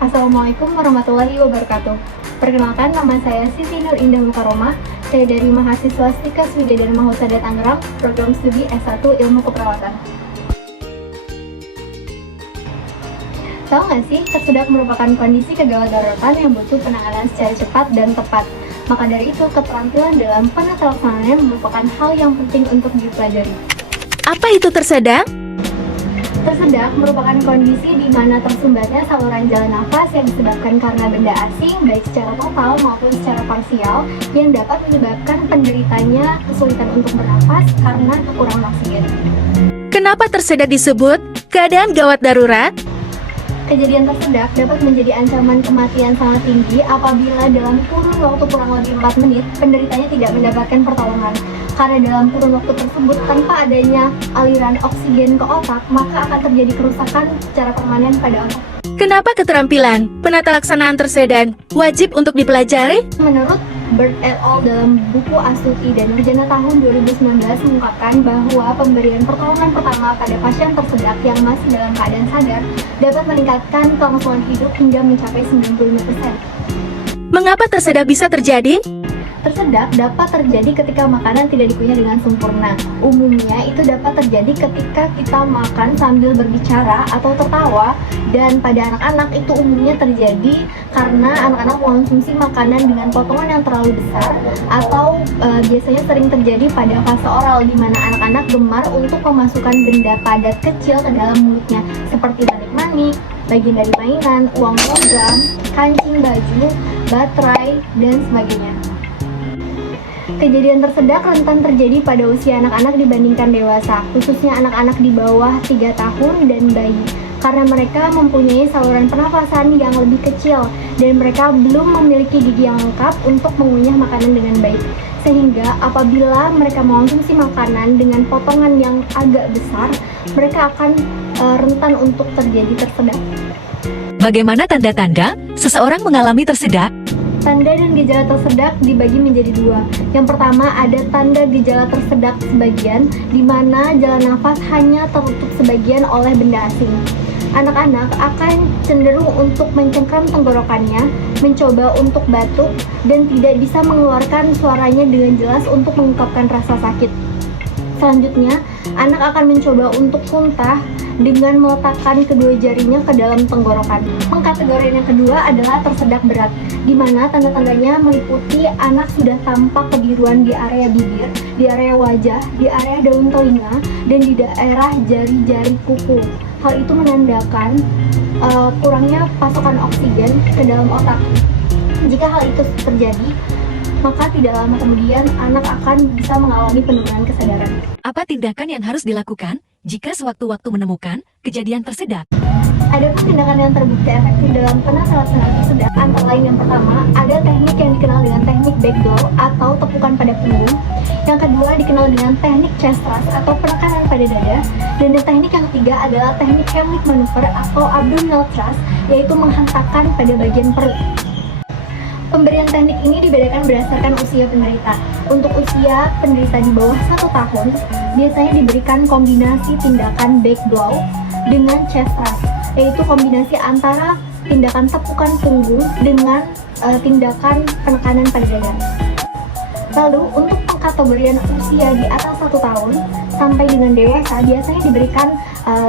Assalamualaikum warahmatullahi wabarakatuh. Perkenalkan, nama saya Siti Nur Indah Mukaromah. Saya dari mahasiswa Stika Swida dan Mahusada Tangerang, program studi S1 Ilmu Keperawatan. Tahu nggak sih, tersedak merupakan kondisi kegawat daruratan yang butuh penanganan secara cepat dan tepat. Maka dari itu, keterampilan dalam penata laksanaannya merupakan hal yang penting untuk dipelajari. Apa itu tersedak? Tersedak merupakan kondisi di mana tersumbatnya saluran jalan nafas yang disebabkan karena benda asing, baik secara total maupun secara parsial, yang dapat menyebabkan penderitanya kesulitan untuk bernafas karena kekurangan oksigen. Kenapa tersedak disebut keadaan gawat darurat? Kejadian tersedak dapat menjadi ancaman kematian sangat tinggi apabila dalam kurun waktu kurang lebih 4 menit, penderitanya tidak mendapatkan pertolongan. Karena dalam kurun waktu tersebut, tanpa adanya aliran oksigen ke otak, maka akan terjadi kerusakan secara permanen pada otak. Kenapa keterampilan penata laksanaan tersedak wajib untuk dipelajari? Menurut Bird et al. Dalam buku Astuti dan Nurjana tahun 2019 mengungkapkan bahwa pemberian pertolongan pertama pada pasien tersedak yang masih dalam keadaan sadar dapat meningkatkan kelangsungan hidup hingga mencapai 95%. Mengapa tersedak bisa terjadi? Tersedak dapat terjadi ketika makanan tidak dikunyah dengan sempurna. Umumnya itu dapat terjadi ketika kita makan sambil berbicara atau tertawa, dan pada anak-anak itu umumnya terjadi karena anak-anak mengonsumsi makanan dengan potongan yang terlalu besar, atau biasanya sering terjadi pada fase oral di mana anak-anak gemar untuk memasukkan benda padat kecil ke dalam mulutnya seperti manik-manik, bagian dari mainan, uang logam, kancing baju, baterai, dan sebagainya. Kejadian tersedak rentan terjadi pada usia anak-anak dibandingkan dewasa, khususnya anak-anak di bawah 3 tahun dan bayi, karena mereka mempunyai saluran pernafasan yang lebih kecil dan mereka belum memiliki gigi yang lengkap untuk mengunyah makanan dengan baik. Sehingga apabila mereka mengonsumsi makanan dengan potongan yang agak besar, mereka akan rentan untuk terjadi tersedak. Bagaimana tanda-tanda seseorang mengalami tersedak? Tanda dan gejala tersedak dibagi menjadi 2. Yang pertama, ada tanda gejala tersedak sebagian, di mana jalan nafas hanya tertutup sebagian oleh benda asing. Anak-anak akan cenderung untuk mencengkram tenggorokannya, mencoba untuk batuk, dan tidak bisa mengeluarkan suaranya dengan jelas untuk mengungkapkan rasa sakit. Selanjutnya, anak akan mencoba untuk muntah dengan meletakkan kedua jarinya ke dalam tenggorokan. Pengkategorian yang kedua adalah tersedak berat, di mana tanda-tandanya meliputi anak sudah tampak kebiruan di area bibir, di area wajah, di area daun telinga, dan di daerah jari-jari kuku. Hal itu menandakan kurangnya pasokan oksigen ke dalam otak. Jika hal itu terjadi, maka tidak lama kemudian anak akan bisa mengalami penurunan kesadaran. Apa tindakan yang harus dilakukan jika sewaktu-waktu menemukan kejadian tersedak? Adapun tindakan yang terbukti efektif dalam penata laksanaan tersedak antara lain yang pertama, ada teknik yang dikenal dengan teknik back blow atau tepukan pada punggung. Yang kedua dikenal dengan teknik chest thrust atau penekanan pada dada. Dan teknik yang ketiga adalah teknik Heimlich maneuver atau abdominal thrust, yaitu menghentakkan pada bagian perut. Pemberian teknik ini dibedakan berdasarkan usia penderita. Untuk usia penderita di bawah 1 tahun, biasanya diberikan kombinasi tindakan back blow dengan chest thrust, yaitu kombinasi antara tindakan tepukan punggung dengan tindakan penekanan pada dada. Lalu, untuk pengkategorian usia di atas 1 tahun sampai dengan dewasa, biasanya diberikan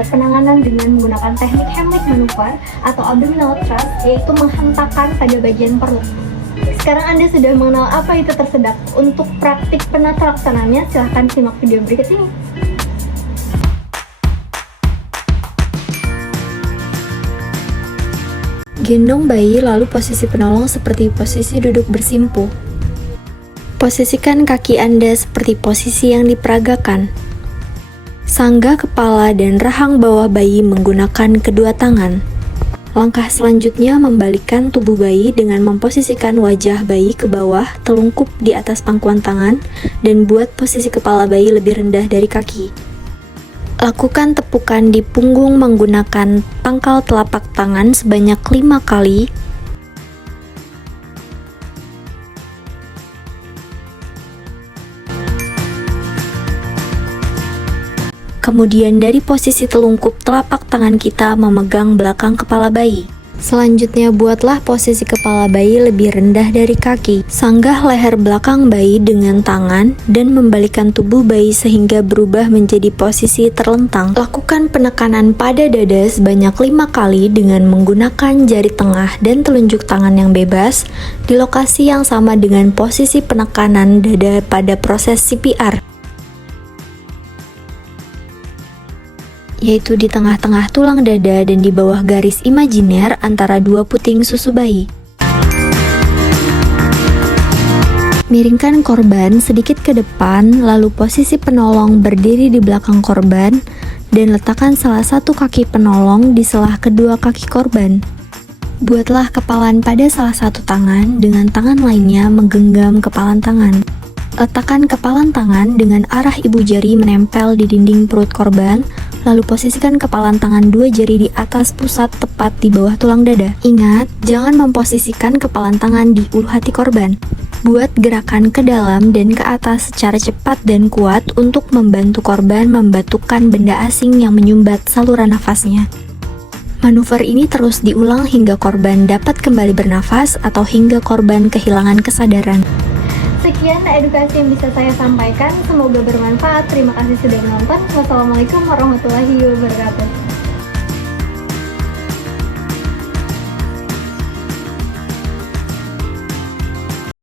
penanganan dengan menggunakan teknik Heimlich maneuver atau abdominal thrust, yaitu menghentakkan pada bagian perut. Sekarang Anda sudah mengenal apa itu tersedak. Untuk praktik penata laksanaannya, silahkan simak video berikut ini. Gendong bayi lalu posisi penolong seperti posisi duduk bersimpuh. Posisikan kaki Anda seperti posisi yang diperagakan. Sanggah kepala dan rahang bawah bayi menggunakan kedua tangan. Langkah selanjutnya membalikkan tubuh bayi dengan memposisikan wajah bayi ke bawah, telungkup di atas pangkuan tangan, dan buat posisi kepala bayi lebih rendah dari kaki. Lakukan tepukan di punggung menggunakan pangkal telapak tangan sebanyak 5 kali. Kemudian dari posisi telungkup telapak tangan kita memegang belakang kepala bayi. Selanjutnya, buatlah posisi kepala bayi lebih rendah dari kaki. Sanggah leher belakang bayi dengan tangan dan membalikkan tubuh bayi sehingga berubah menjadi posisi terlentang. Lakukan penekanan pada dada sebanyak 5 kali dengan menggunakan jari tengah dan telunjuk tangan yang bebas di lokasi yang sama dengan posisi penekanan dada pada proses CPR, yaitu di tengah-tengah tulang dada dan di bawah garis imajiner antara dua puting susu bayi. Miringkan korban sedikit ke depan, lalu posisi penolong berdiri di belakang korban dan letakkan salah satu kaki penolong di selah kedua kaki korban. Buatlah kepalan pada salah satu tangan dengan tangan lainnya menggenggam kepalan tangan. Letakkan kepalan tangan dengan arah ibu jari menempel di dinding perut korban, lalu posisikan kepalan tangan dua jari di atas pusat tepat di bawah tulang dada. Ingat, jangan memposisikan kepalan tangan di ulu hati korban. Buat gerakan ke dalam dan ke atas secara cepat dan kuat untuk membantu korban membatukan benda asing yang menyumbat saluran nafasnya. Manuver ini terus diulang hingga korban dapat kembali bernafas atau hingga korban kehilangan kesadaran. Sekian edukasi yang bisa saya sampaikan, semoga bermanfaat. Terima kasih sudah menonton. Wassalamualaikum warahmatullahi wabarakatuh.